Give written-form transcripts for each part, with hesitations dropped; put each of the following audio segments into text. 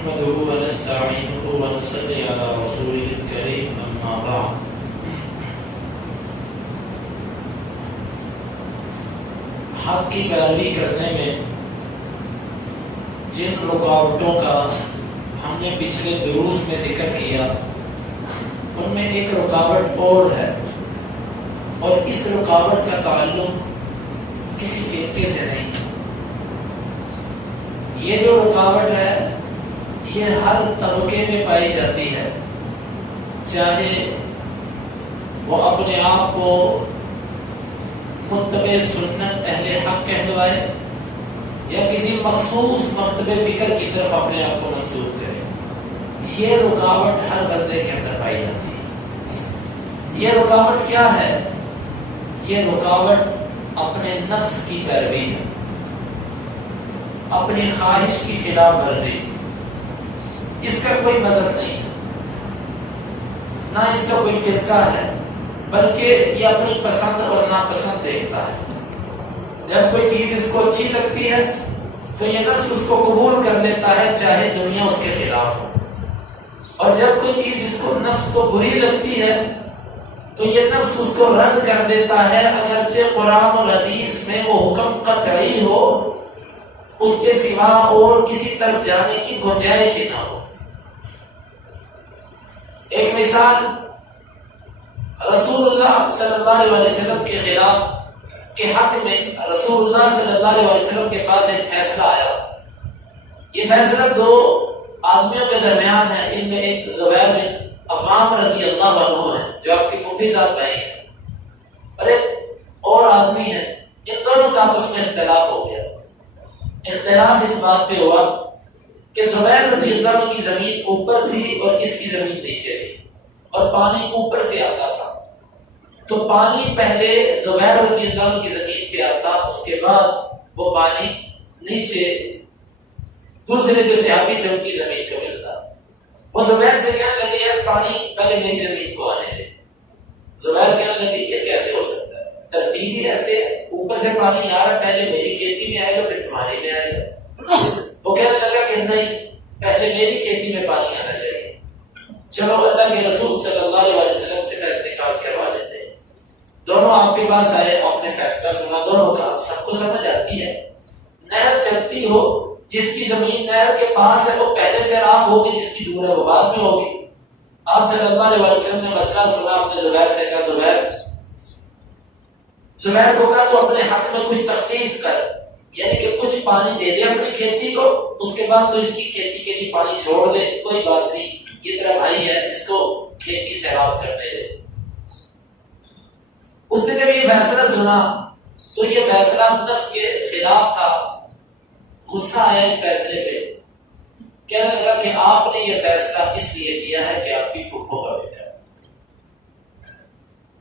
نحمده ونستعينه ونصلي على رسوله الكريم أما بعد. حق کی پیروی کرنے میں جن رکاوٹوں کا ہم نے پچھلے دروس میں ذکر کیا ان میں ایک رکاوٹ اور ہے، اور اس رکاوٹ کا تعلق کسی فرقے سے نہیں. یہ جو رکاوٹ ہے یہ ہر طبقے میں پائی جاتی ہے، چاہے وہ اپنے آپ کو متبع سنت اہل حق کہلوائے یا کسی مخصوص مکتب فکر کی طرف اپنے آپ کو منسوب کرے. یہ رکاوٹ ہر بندے کے اندر پائی جاتی ہے. یہ رکاوٹ کیا ہے؟ یہ رکاوٹ اپنے نفس کی پیروی ہے، اپنی خواہش کی خلاف ورزی. اس کا کوئی مذہب نہیں ہے، نہ اس کا کوئی فرقہ ہے، بلکہ یہ اپنی پسند اور ناپسند دیکھتا ہے. جب کوئی چیز اس کو اچھی لگتی ہے تو یہ نفس اس کو قبول کر لیتا ہے، چاہے دنیا اس کے خلاف ہو. اور جب کوئی چیز اس کو نفس کو بری لگتی ہے تو یہ نفس اس کو رد کر دیتا ہے، اگرچہ قرآن اور حدیث میں وہ حکم قطعی ہو، اس کے سوا اور کسی طرف جانے کی گنجائش ہی نہ ہو. ایک مثال، رسول اللہ صلی اللہ علیہ وسلم کے خلاف کے حق میں رسول اللہ صلی اللہ علیہ وسلم کے پاس ایک فیصلہ آیا. یہ فیصلہ دو آدمیوں کے درمیان ہے. ان میں ایک زبیر بن عوام رضی اللہ عنہ ہے جو آپ کی پھوپھی ذات بھائی ہے، اور ایک اور آدمی ہے. ان دونوں کا آپس میں اختلاف ہو گیا. اختلاف اس بات پہ ہوا کہ زبیر رضی اللہ عنہ کی زمین اوپر تھی اور اس کی زمین نیچے تھی، اور پانی اوپر سے آتا تھا. تو پانی پہلے زبیر رضی اللہ عنہ کی زمین پہ آتا، اس کے بعد وہ پانی نیچے دوسرے جو صحابی تھے ان کی زمین کو ملتا. وہ زبیر سے کہنے لگے یار پانی پہلے میری زمین کو آنے دے. زبیر کہنے لگے یہ کیسے ہو سکتا ہے، ترتیب ہی ایسے ہے، اوپر سے پانی آ رہا ہے، پہلے میری کھیتی میں آئے گا پھر تمہاری میں آئے گا. وہ کہنے لگا کہ نہیں، پہلے میری کھیتی میں پانی آنا چاہیے. چلو اللہ کے رسول صلی اللہ علیہ وسلم سے فیصلے کروا دیتے ہیں. دونوں آپ کے پاس آئے، آپ نے فیصلہ سنا دونوں کا. سب کو سمجھ آتی ہے نہر چلتی ہو، جس کی زمین نہر کے پاس ہے وہ پہلے سے راب ہوگی، جس کی دور ہے وہ بعد میں ہوگی. آپ صلی اللہ علیہ وسلم نے مسئلہ سنا، اپنے زبیر سے کہا زبیر کو کہا تو اپنے حق میں کچھ تخفیف کر، یعنی کہ کچھ پانی دے دے اپنی کھیتی کو، اس کے بعد تو اس کی کھیتی کے لیے پانی چھوڑ دے، کوئی بات نہیں، یہ تیرا بھائی ہے، اس کو کھیتی سیراب کرنے دے. اس نے جب یہ فیصلہ سنا تو یہ فیصلہ نفس کے خلاف تھا. غصہ آیا اس فیصلے پہ، کہنے لگا کہ آپ نے یہ فیصلہ اس لیے کیا ہے کہ آپ کی پھوپھو کا بیٹا ہے.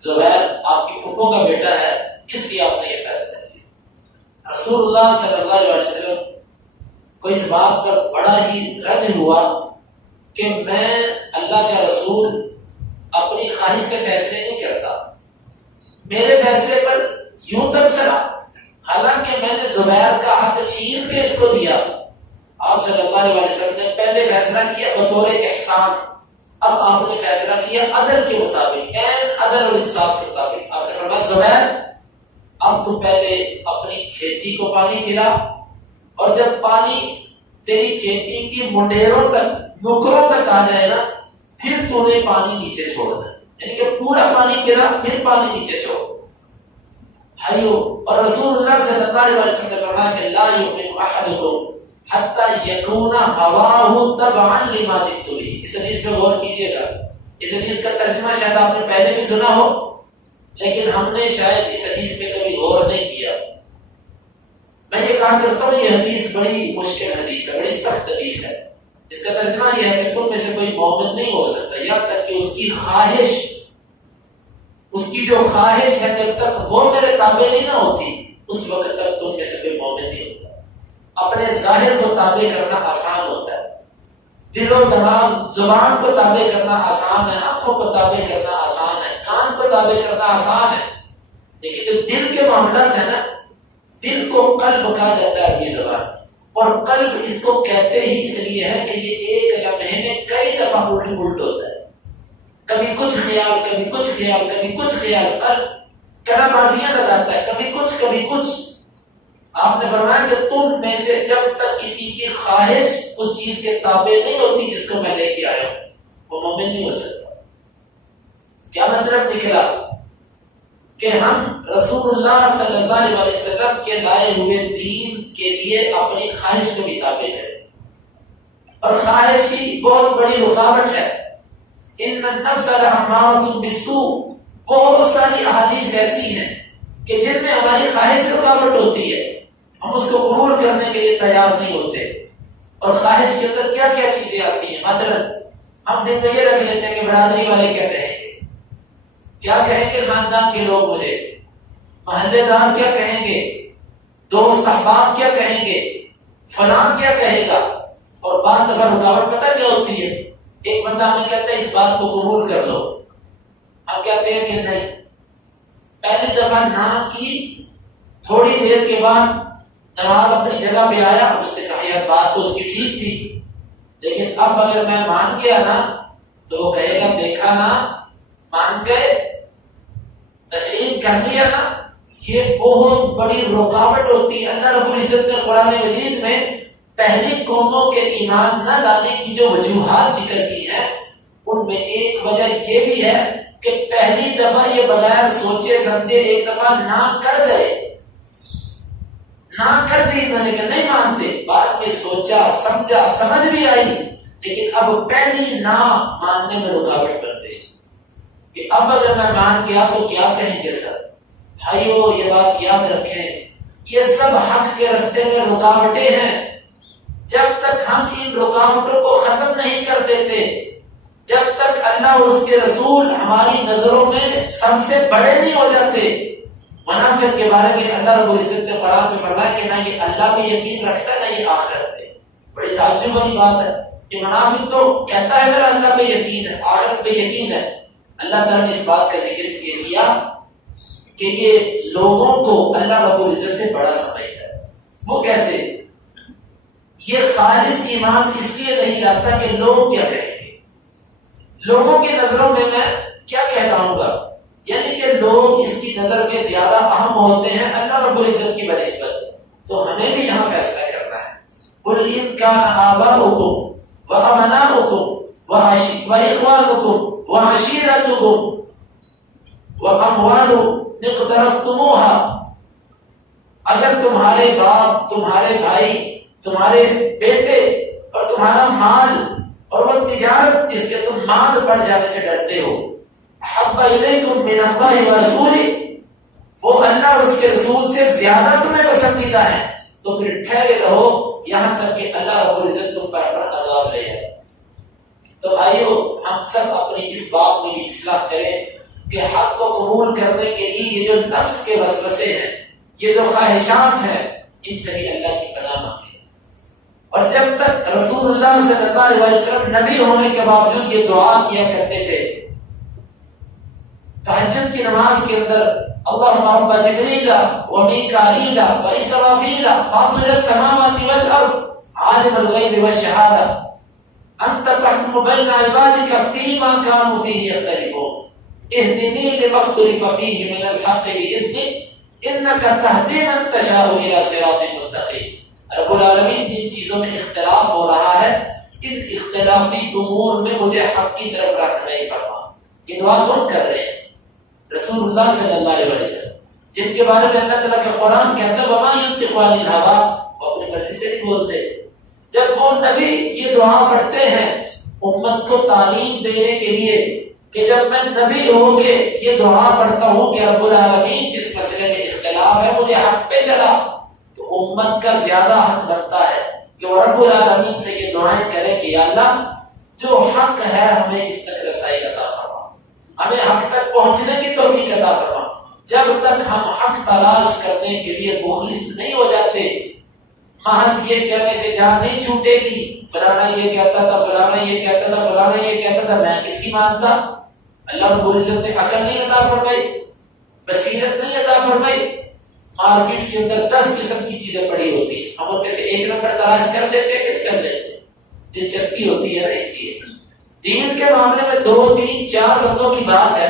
زبیر آپ کی پھوپھو کا بیٹا ہے، اس لیے آپ نے یہ فیصلہ کیا. رسول اللہ صلی اللہ علیہ وسلم کو اس بات پر بڑا ہی رنج ہوا کہ میں اللہ کا رسول اپنی خواہش سے فیصلے نہیں کرتا، میرے فیصلے پر یوں تک سنا، حالانکہ میں نے زبیر کا حق چھین کے اس کو دیا. آپ صلی اللہ علیہ وسلم نے پہلے فیصلہ کیا بطور احسان، اب آپ نے فیصلہ کیا عدل کے مطابق، عین عدل اور انصاف کے مطابق. آپ نے فرمایا زبیر اب تو پہلے اپنی کھیتی کو پانی پلا، اور جب پانی تیری کھیتی کی منڈیروں تک، نکروں تک آ جائے نا، پھر تو نے پانی نیچے چھوڑنا ہے، یعنی کہ پورا پانی پلا پھر پانی نیچے چھوڑ. بھائیو، اور رسول اللہ صلی اللہ علیہ وسلم نے فرمایا کہ لا یؤمن احدکم حتی یکون ہواہ تبعا لما جئت بہ. اس حدیث پہ غور کیجیے گا. اس حدیث کا ترجمہ شاید آپ نے پہلے بھی سنا ہو، لیکن ہم نے شاید اس حدیث پہ کبھی غور نہیں کیا. میں یہ کہا کرتا ہوں یہ حدیث بڑی مشکل حدیث ہے، بڑی سخت حدیث ہے. اس کا ترجمہ یہ ہے کہ تم میں سے کوئی مومن نہیں ہو سکتا یہاں تک کہ اس کی خواہش، اس کی جو خواہش ہے جب تک وہ میرے تابع نہیں نہ ہوتی، اس وقت تک تم میں سے کوئی مومن نہیں ہوتا. اپنے ظاہر کو تابع کرنا آسان ہوتا ہے، دل و دماغ زبان کو تابع کرنا آسان ہے، آنکھوں کو تابع کرنا آسان ہے، کان کو تابع کرنا آسان ہے، لیکن جو دل کے معاملات ہیں نا، دل کو قلب کہا جاتا ہے عربی زبان، اور قلب اس کو کہتے ہی اس لیے ہے کہ یہ ایک لمحے میں کئی دفعہ الٹ ہوتا ہے، کبھی کچھ خیال، کبھی کچھ خیال، کبھی کچھ خیال، کڑا بازیاں لگاتا ہے، کبھی کچھ۔ آپ نے فرمایا کہ تم میں سے جب تک کسی کی خواہش اس چیز کے تابع نہیں ہوتی جس کو میں لے کے آیا ہوں، وہ مومن نہیں ہو سکتا۔ کیا مطلب نکلا کہ ہم رسول اللہ صلی اللہ علیہ وسلم کے لائے ہوئے دین کے لیے اپنی خواہش کو بھی تابع کریں، اور خواہش ہی بہت بڑی رکاوٹ ہے۔ ان النفس لامارۃ بالسوء، بہت ساری احادیث ایسی ہیں کہ جن میں ہماری خواہش رکاوٹ ہوتی ہے، ہم اس کو قبول کرنے کے لیے تیار نہیں ہوتے۔ اور خواہش کے اندر کیا کیا چیزیں آتی ہیں، مثلا ہم دل میں یہ رکھ لیتے ہیں کہ برادری والے کیا کہیں گے، کیا کہیں گے خاندان کے لوگ مجھے، محلے دار کیا کہیں گے، دوست احباب کیا کہیں گے، فلاں کیا کہے گا۔ اور بعض دفعہ رکاوٹ پتہ کیا ہوتی ہے، ایک بندہ ہمیں کہتا ہے اس بات کو قبول کر لو، ہم کہتے ہیں کہ نہیں، پہلی دفعہ نہ کی، تھوڑی دیر کے بعد نماز اپنی جگہ پہ آیا، اس نے کہا یار بات تو اس کی ٹھیک تھی، لیکن اب اگر میں مان گیا نا تو وہ کہے گا دیکھا نا، مان گئے، تسلیم کر دیا نا۔ یہ بہت بڑی رکاوٹ ہوتی ہے۔ اللہ رب العزت نے قرآن مجید میں پہلی قوموں کے ایمان نہ لانے کی جو وجوہات ذکر کی ہیں، ان میں ایک وجہ یہ بھی ہے کہ پہلی دفعہ یہ بغیر سوچے سمجھے ایک دفعہ نہ کر گئے، نہ کر دی انہوں نے کہ نہیں مانتے، بعد میں سوچا سمجھا، سمجھ بھی آئی، لیکن اب پہلی نہ ماننے میں رکاوٹ بن گئی کہ اب اگر میں مان گیا تو کیا کہیں گے سر۔ بھائیو یہ بات یاد رکھیں، یہ سب حق کے رستے میں رکاوٹیں ہیں۔ جب تک ہم ان رکاوٹوں کو ختم نہیں کر دیتے، جب تک اللہ اور اس کے رسول ہماری نظروں میں سب سے بڑے نہیں ہو جاتے۔ منافق کے بارے میں اللہ رب العزت نے قرآن میں فرمایا کہ نہ یہ اللہ پہ یقین رکھتا ہے، نہ یہ آخرت پہ۔ بڑی تعجب والی بات ہے کہ منافق تو کہتا ہے میرا اللہ پہ یقین ہے، آخرت پہ یقین ہے۔ اللہ تعالیٰ نے اس بات کا ذکر اس لیے کیا کہ یہ لوگوں کو اللہ رب العزت سے بڑا سمجھتا ہے۔ وہ کیسے؟ یہ خالص ایمان اس لیے نہیں لاتا کہ لوگ کیا کہیں گے، لوگوں کی نظروں میں کیا کہلاؤں گا، یعنی کہ لوگ اس کی نظر میں زیادہ اہم ہوتے ہیں اللہ رب العزت کی بنسبت۔ تو ہمیں بھی یہاں فیصلہ کرنا ہے۔ قُلْ إِنْ كَانَ آبَاؤُكُمْ وَأَبْنَاؤُكُمْ وَإِخْوَانُكُمْ وَعَشِيرَتُكُمْ وَأَمْوَالٌ اقْتَرَفْتُمُوهَا، اگر تمہارے باپ، تمہارے بھائی، تمہارے بیٹے اور تمہارا مال اور وہ تجارت جس کے تم مال پڑ جانے سے ڈرتے ہو، حب الیکم من اللہ ورسولہ، وہ اللہ اور اس کے رسول سے زیادہ تمہیں پسندیدہ ہے، تو پھر ٹھہرے رہو یہاں تک کہ اللہ رب العزت تم پر اپنا عذاب لے آئے۔ تو بھائیو ہم سب اپنی اس بات میں بھی اصلاح کریں کہ حق کو قبول کرنے کے لیے یہ جو نفس کے وسوسے ہیں، یہ جو خواہشات ہیں، ان سے بھی اللہ کی پناہ مانگیں۔ اور جب تک رسول اللہ صلی اللہ علیہ وسلم نبی ہونے کے باوجود یہ دعا کیا کرتے تھے تہجد کی نماز کے اندر، اللہم رب جبریل و میکائیل و اسرافیل فاطر السماوات والارض عالم الغیب والشہادہ انت تحکم بین عبادک فیما کانوا فیہ یختلفون اہدنی لما اختلف فیہ من الحق بإذنک انک تہدی من تشاء الی صراط مستقیم۔ رب العالمین جن چیزوں میں اختلاف ہو رہا ہے، ان اختلافی امور میں مجھے حق کی طرف رہنمائی فرما۔ یہ دعا کون کر رہے ہیں؟ رسول اللہ صلی اللہ علیہ وسلم، جن کے بارے میں اللہ تعالیٰ کا قرآن کہتا ہے وما ينطق عن الهوى، وہ اپنی مرضی سے نہیں بولتے۔ جب وہ نبی یہ دعا پڑھتے ہیں امت کو تعلیم دینے کے لیے کہ جب میں نبی ہو کے یہ دعا پڑھتا ہوں کہ رب العالمین جس مسئلے میں اختلاف ہے مجھے حق پہ چلا، تو امت کا زیادہ حق بنتا ہے کہ وہ رب العالمین سے یہ دعائیں کریں کہ یا اللہ جو حق ہے ہمیں اس تک رسائی عطا فرما، ہمیں حق تک پہنچنے کی توفیق عطا فرما۔ جب تک ہم حق تلاش کرنے کے لیے مخلص نہیں ہو جاتے، محض یہ کہنے سے جان نہیں چھوٹے گی فلانا یہ کہتا تھا، فلانا یہ کہتا تھا، فلانا یہ کہتا تھا، میں کس کی مانتا؟ اللہ رب العزت نے عقل نہیں عطا فرمائی، بصیرت نہیں عطا فرمائی، مارکیٹ کے اندر 10 قسم کی چیزیں پڑی ہوتی ہیں، ہم ان میں سے ایک نمبر تلاش کر دیتے ہیں کہ کر دیتے ہیں، دلچسپی ہوتی ہے نا اس لیے۔ دین کے معاملے میں 2 3 4 بندوں کی بات ہے،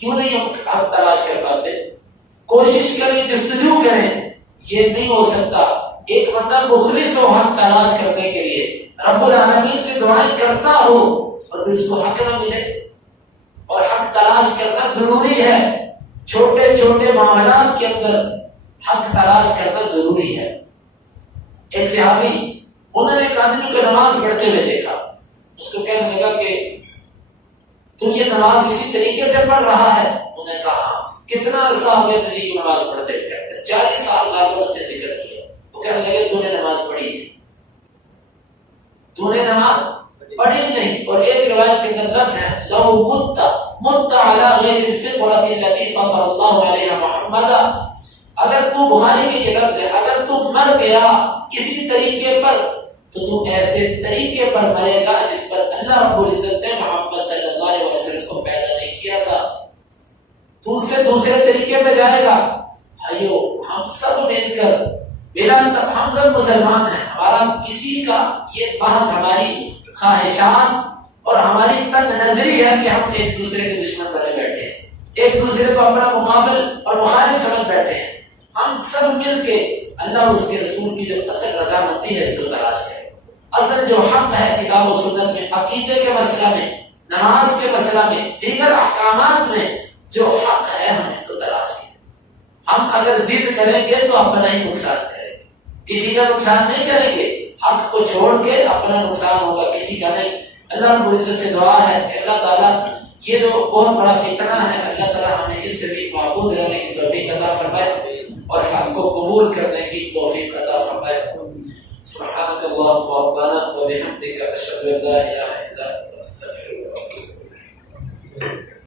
کیوں نہیں ہم تلاش کر پاتے؟ کوشش کریں، جستجو کریں، یہ نہیں ہو سکتا ایک بندہ مخلص ہو حق تلاش کرنے کے لیے، رب العالمین سے دعائیں کرتا ہو اور پھر اس کو حق نہ ملے۔ اور حق تلاش کرنا ضروری ہے، چھوٹے چھوٹے معاملات کے اندر حق تلاش کرنا ضروری ہے۔ ایک صحابی، انہوں نے ایک آدمی کو نماز پڑھتے ہوئے دیکھا، اس کو کہنے لگا کہ تم یہ نماز اسی طریقے سے پڑھ رہا ہے؟ انہوں نے کہا کتنا عرصہ ہو گیا تجھے یہ نماز پڑھتے ہوئے؟ 40 سال غالباً سے ذکر کیا۔ وہ کہنے لگے تو نے نماز پڑھی نہیں، تو نے نماز پڑھی نہیں۔ اور ایک روایت کے اندر لفظ ہے لو مت علی غیر الفطرۃ التي فطر اللہ علیہا محمد، اگر تو، بخاری کے یہ لفظ ہے، اگر تو مر گیا کسی طریقے پر تو تم ایسے طریقے پر مرے گا جس پر اللہ رب العزت نے محمد صلی اللہ علیہ وسلم کو پیدا نہیں کیا تھا، تو اس سے دوسرے طریقے پہ جائے گا۔ بھائیو، ہم سب مل کر بلا ہم سب مسلمان ہیں، ہمارا کسی کا یہ محض ہماری خواہشات اور ہماری تنگ نظری ہے کہ ہم ایک دوسرے کے دشمن بنے بیٹھے ہیں، ایک دوسرے کو اپنا مقابل اور مخالف سمجھ بیٹھے ہیں۔ ہم سب مل کے اللہ اور اس کے رسول کی جو اصل رضامندی ہے اس کو تلاش کریں، اصل جو حق ہے کتاب و سنت میں، عقیدے کے مسئلہ میں، نماز کے مسئلہ میں، دیگر احکامات میں جو حق ہے ہم اس کو تلاش کریں۔ ہم اگر ضد کریں گے تو اپنا ہی نقصان کریں گے، کسی کا نقصان نہیں کریں گے، حق کو چھوڑ کے اپنا نقصان ہوگا، کسی کا نہیں۔ اللہ رب العزت سے دعا ہے کہ اللہ تعالیٰ یہ جو بہت بڑا فتنہ ہے، اللہ تعالیٰ ہمیں اس سے بھی محفوظ رہنے کی توفیق عطا فرمائے اور حق کو قبول کرنے کی توفیق عطا فرمائے۔ سبحانک اللہم ربنا و بحمدک اشہد ان لا الہ